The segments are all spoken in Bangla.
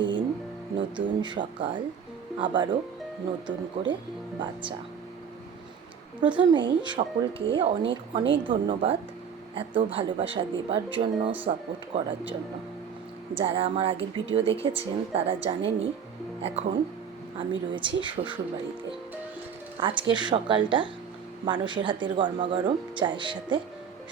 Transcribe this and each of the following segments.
দিন, নতুন সকাল, আবারও নতুন করে বাঁচা। প্রথমেই সকলকে অনেক অনেক ধন্যবাদ এত ভালোবাসা দেবার জন্য, সাপোর্ট করার জন্য। যারা আমার আগের ভিডিও দেখেছেন তারা জানেনই এখন আমি রয়েছি শ্বশুরবাড়িতে। আজকের সকালটা মানুষের হাতের গরমাগরম চায়ের সাথে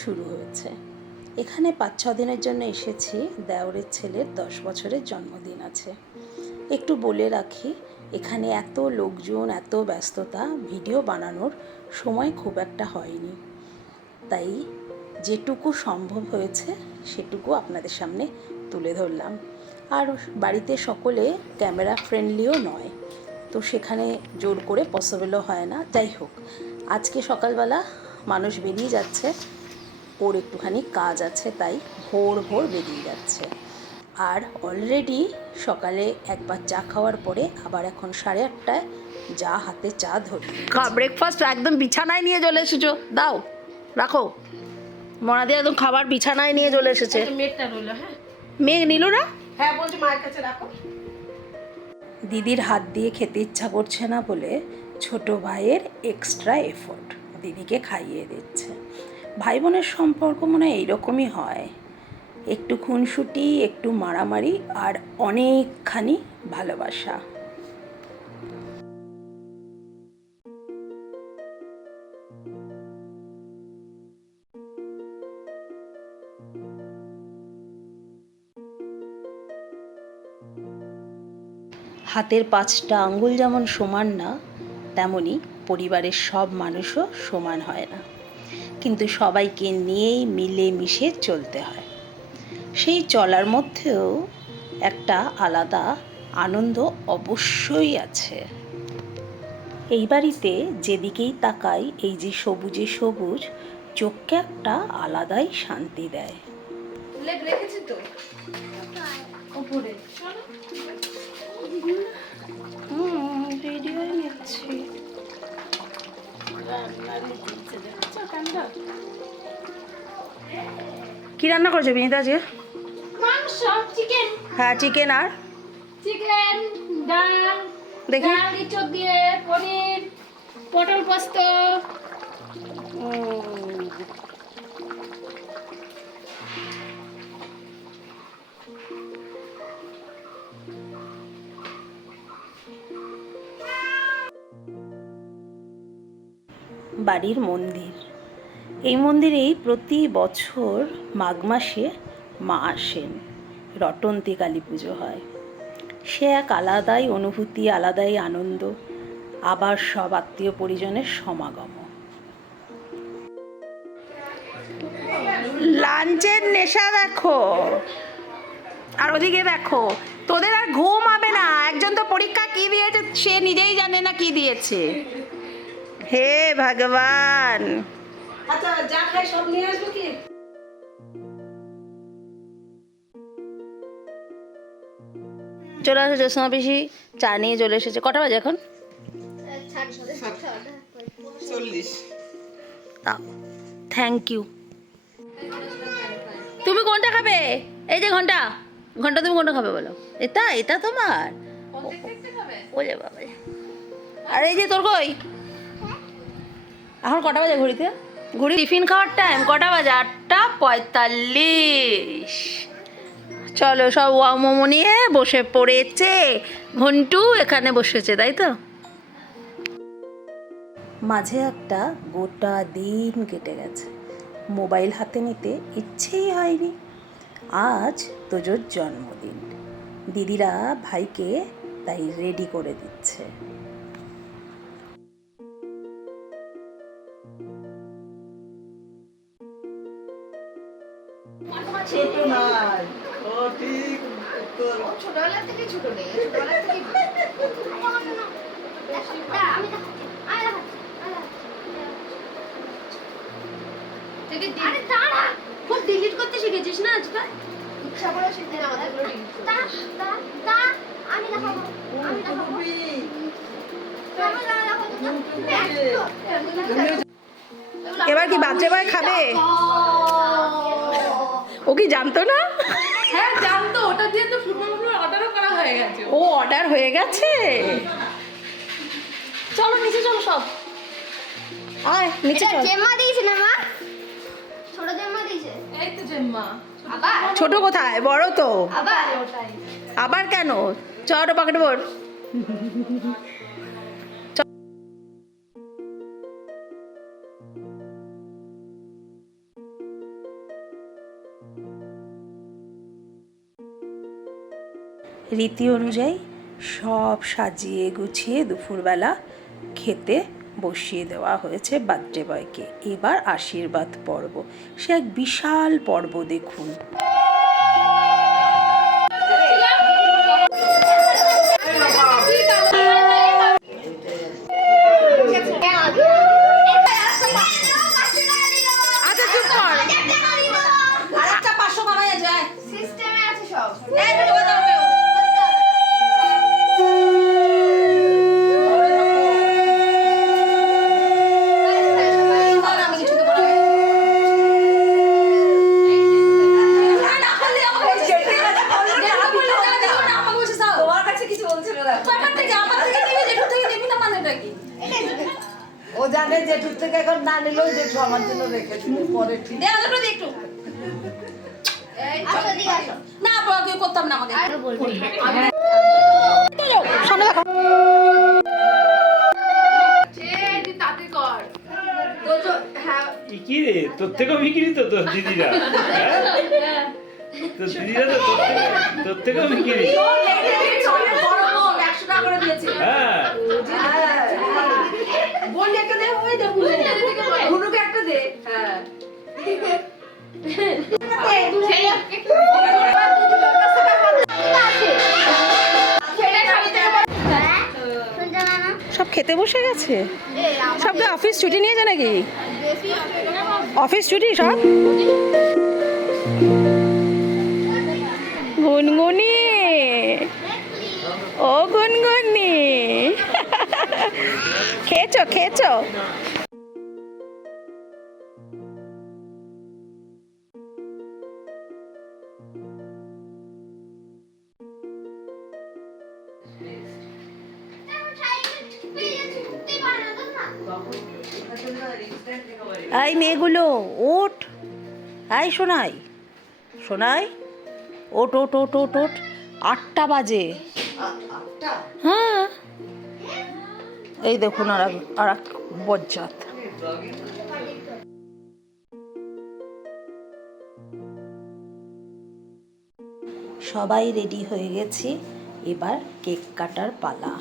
শুরু হয়েছে। এখানে 5-6 দিনের জন্য এসেছি, দেওরের ছেলের 10 বছরের জন্মদিন আছে। একটু বলে রাখি, এখানে এত লোকজন, এত ব্যস্ততা, ভিডিও বানানোর সময় খুব একটা হয়নি, তাই যেটুকু সম্ভব হয়েছে সেটুকু আপনাদের সামনে তুলে ধরলাম। আর বাড়িতে সকলে ক্যামেরা ফ্রেন্ডলিও নয়, তো সেখানে জোর করে পসিবলও হয় না। যাই হোক, আজকে সকালবেলা মানুষ বেরিয়ে যাচ্ছে, ওর একটুখানি কাজ আছে, তাই ভোর ভোর বেরিয়ে যাচ্ছে। আর অলরেডি সকালে একবার চা খাওয়ার পরে আবার এখন 8:30টায় যা হাতে চা ধরি। ব্রেকফাস্ট একদম বিছানায় নিয়ে চলে এসেছো, দাও রাখো। মনাদি একদম খাবার বিছানায় নিয়ে চলে এসেছে। মেঘটা রইলো। হ্যাঁ, মেঘ নিল না? হ্যাঁ বলছি মায়ের কাছে রাখো। দিদির হাত দিয়ে খেতে ইচ্ছা করছে না বলে ছোট ভাইয়ের এক্সট্রা এফোর্ট দিদিকে খাইয়ে দিচ্ছে। ভাই বোনের সম্পর্ক মনে হয় এইরকমই হয়, একটু খুনসুটি, একটু মারামারি, আর অনেকখানি ভালোবাসা। হাতের 5টা আঙ্গুল যেমন সমান না, তেমনি পরিবারের সব মানুষও সমান হয় না, কিন্তু সবাইকে নিয়েই মিলে মিশে চলতে হয়। সেই চলার মধ্যেও একটা আলাদা আনন্দ অবশ্যই আছে। এই বাড়িতে যেদিকেই তাকাই, এই যে সবুজে সবুজ, চোখকে একটা আলাদাই শান্তি দেয়। লেগ রেখেছি তো উপরে। ভিডিও নিচ্ছি। কি রান্না করেছো বিনীতা আজকে? মাংস, চিকেন, হ্যাঁ, চিকেন। আর ডাল, দেখি। ডাল ইঁচড় দিয়ে, পনির, পটল পোস্ত। বাড়ির মন্দির, এই মন্দিরেই প্রতি বছর মাঘ মাসে মা আসেন, রটন্তী কালী পুজো হয়। সে এক আলাদাই অনুভূতি, আলাদাই আনন্দ, আবার সব আত্মীয় পরিজনের সমাগম। লাঞ্চের নেশা দেখো, আর ওদিকে দেখো, তোদের আর ঘুম হবে না। একজন তো পরীক্ষা কি দিয়েছে সে নিজেই জানে না কি দিয়েছে। হে ভগবান। আচ্ছা, যা খাই সব নিয়ে আসবো কি? চলে আসে জ্যোৎস্না পিসি, চা নিয়ে চলে এসেছে। কটা বাজে এখন? 40। Thank you. তুমি কোনটা খাবে? এই যে ঘন্টা, ঘন্টা তুমি কোনটা খাবে বলো? এটা এটা তোমার? ওলে বাবা। আর এই যে তোর কই? এখন কটা বাজে ঘড়িতে? ঘড়ি টিফিন খাওয়ার টাইম কটা বাজে? 8:45। চলো, সব ওয়া মোমো নিয়ে বসে পড়েছে। ঘন্টু এখানে বসেছে, তাই তো? মাঝে একটা গোটা দিন কেটে গেছে, মোবাইল হাতে নিতে ইচ্ছেই হয়নি। আজ তোজোর জন্মদিন, দিদিরা ভাইকে তাই রেডি করে দিচ্ছে। ছোট নয়, ও ঠিক তোর ছোটবেলা থেকে ছোট নেই, ছোটবেলা থেকে খুব ডিলিট করতে শিখেছিস না আজকাল? ইচ্ছা করে শিখতে না, আমাদের গুলো ডিলিট করতে। এবার কি বাচ্চা ভাই খাবে? ও কি জানতো না? হ্যাঁ জানতো, ওটা দিয়ে তো ফুটবল অর্ডারও করা হয়ে ও অর্ডার হয়ে গেছে। চলো নিচে চলো সব, আয় নিচে চল। জেম্মা দিয়েছে না মা? ছোট জেম্মা দিয়েছে। এই তো জেম্মা। আবার ছোট কোথায়, বড় তো। আবার আবার কেন, চলো পকেটে ভর। রীতি অনুযায়ী সব সাজিয়ে গুছিয়ে দুপুরবেলা খেতে বসিয়ে দেওয়া হয়েছে বার্থডে বয়কে। এবার আশীর্বাদ পর্ব, সে এক বিশাল পর্ব দেখুন। আচ্ছা চুপ কর, আরেকটা 500 কামাইয়া যায়। সিস্টেমে আছে সব। তোমার কাছে কিছু বলছিল না। ও জানে জেঠুর থেকে এখন না নিলেও জেঠু আমার জন্য রেখে দিবে পরে ঠিক। আসো দিকে আসো। না করতাম না আমাদের। আর বলবি। সামনে দেখো। কি রে, তোর থেকেও বিক্রি তো তোর দিদিরা। তোর দিদিরা তো তোর থেকেও বিক্রি। হ্যাঁ সব খেতে বসে গেছে। সবকে অফিস ছুটি নিয়েছে নাকি? অফিস ছুটি সব। গুনগুনি, ও গুনগুনি, খেয়েছো খেয়েছো? এই মেয়েগুলো ওঠ, এই শোনাই শোনাই, ওট ওট ওট ওট ওট, 8টা বাজে। হ্যাঁ এই দেখুন আর এক বজ্জাত। সবাই রেডি হয়ে গেছি, এবার কেক কাটার পালা।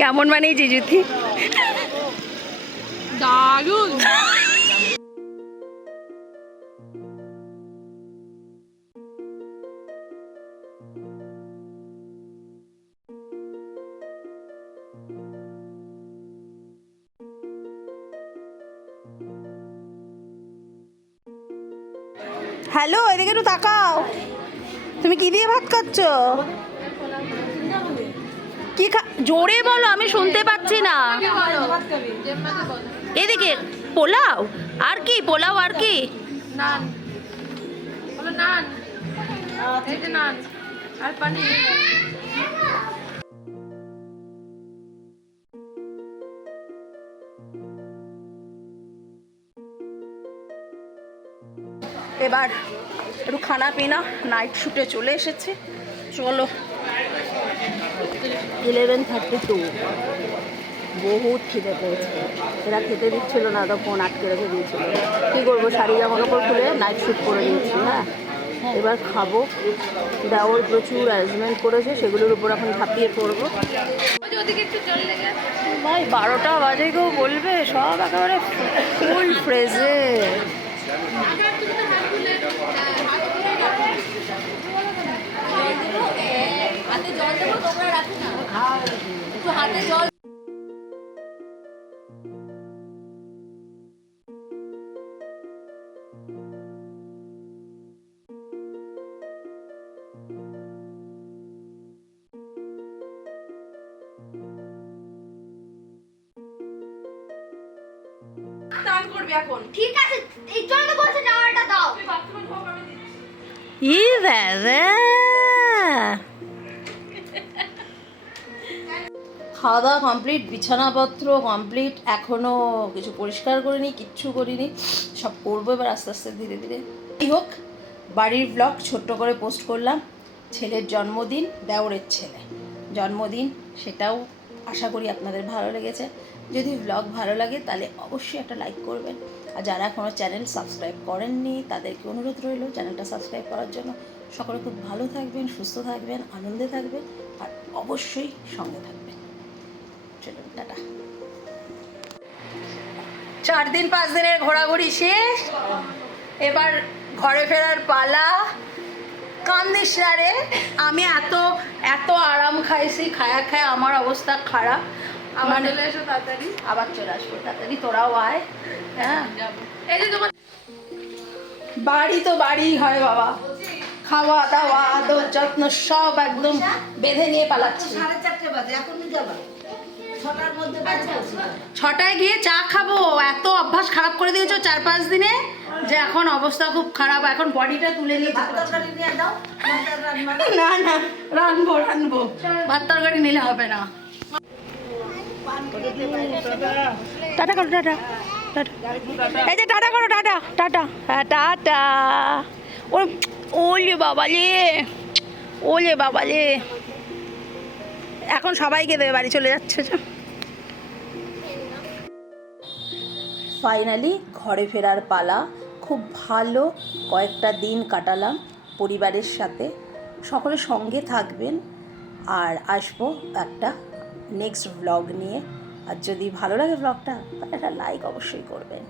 কেমন বানিয়েছি জুথি? দারুণ। হ্যালো, এদিকে একটু তাকাও। তুমি কি দিয়ে ভাত খাচ্ছ? কি জোরে বলো, আমি শুনতে পাচ্ছি না। এদিকে পোলাও আর কি, পোলাও আর কি? নান, বলো নান, এই যে নান আর পানির। এবার একটু খানা পিনা, নাইট শ্যুটে চলে এসেছে। চলো 11:32, বহুত খিদে পেয়েছে। এরা খেতে দিচ্ছিল না, তো ফোন আটকে রেখে দিয়েছিল। কী করবো, শাড়ি জামা কাপড় খুলে নাইট শ্যুট করে নিচ্ছি। হ্যাঁ, এবার খাবো। দেওর প্রচুর অ্যারেঞ্জমেন্ট করেছে, সেগুলোর উপর এখন ঝাঁপিয়ে পড়বো। ওই যে ওদিকে একটু জল লেগে আছে। ভাই 12টা বাজে, কেউ বলবে? সব একেবারে ফুল ফ্রেজে। হাতে জল দেবো, তোমরা রাখো না, একটু হাতে জল। স্নান করবি এখন? ঠিক আছে, এই জন্য তো বলছে জামাটা দাও। ই বাবা, খাওয়া দাওয়া কমপ্লিট, বিছানাপত্র কমপ্লিট, এখনও কিছু পরিষ্কার করিনি, কিচ্ছু করিনি, সব করবো এবার আস্তে আস্তে ধীরে ধীরে। যাই হোক, বাড়ির ব্লগ ছোট্ট করে পোস্ট করলাম। ছেলের জন্মদিন, দেওরের ছেলে জন্মদিন, সেটাও আশা করি আপনাদের ভালো লেগেছে। যদি ব্লগ ভালো লাগে তাহলে অবশ্যই একটা লাইক করবেন। আর যারা এখনও চ্যানেল সাবস্ক্রাইব করেননি তাদেরকে অনুরোধ রইল চ্যানেলটা সাবস্ক্রাইব করার জন্য। সকলে খুব ভালো থাকবেন, সুস্থ থাকবেন, আনন্দে থাকবেন, আর অবশ্যই সঙ্গে থাকবেন। চলুন, টাটা। 4 দিন 5 দিনের ঘোরাঘুরি শেষ, এবার ঘরে ফেরার পালা। কান্দিস না রে, আমি এত এত আরাম খাইছি, খায়া খায় আমার অবস্থা খারাপ। আবার চলে এসো তাড়াতাড়ি। আবার চলে আসবো তাড়াতাড়ি, তোরাও আয়। হ্যাঁ, এই যে তোমার বাড়ি তো বাড়িই হয় বাবা, খাওয়া দাওয়া আদর যত্ন সব একদম বেঁধে নিয়ে পালাচ্ছি। 4:30 বাজে, এখনই যাবা? 6টার মধ্যে বাড়ি পৌঁছে যাবে। 6টায় গিয়ে চা খাবো। এত অভ্যাস খারাপ করে দিয়েছো 4-5 দিনে, যে এখন অবস্থা খুব খারাপ। এখন বডিটা তুলে নিয়ে ভাত তরকারি নিয়ে দাও, ভাত রান্না। না না, রানবো। ভাত তরকারি নিলে হবে না। টাটা করো, টাটা টাটা। এই যে টাটা করো, টাটা টাটা। হ্যাঁ, টাটা। ওলে বাবালে, ওলে বাবালে, এখন সবাইকে দেবে, বাড়ি চলে যাচ্ছে। ফাইনালি ঘরে ফেরার পালা। খুব ভালো কয়েকটা দিন কাটালাম পরিবারের সাথে। সকলে সঙ্গে থাকবেন, আর আসবো একটা নেক্সট ব্লগ নিয়ে। আর যদি ভালো লাগে ব্লগটা তাহলে একটা লাইক অবশ্যই করবেন।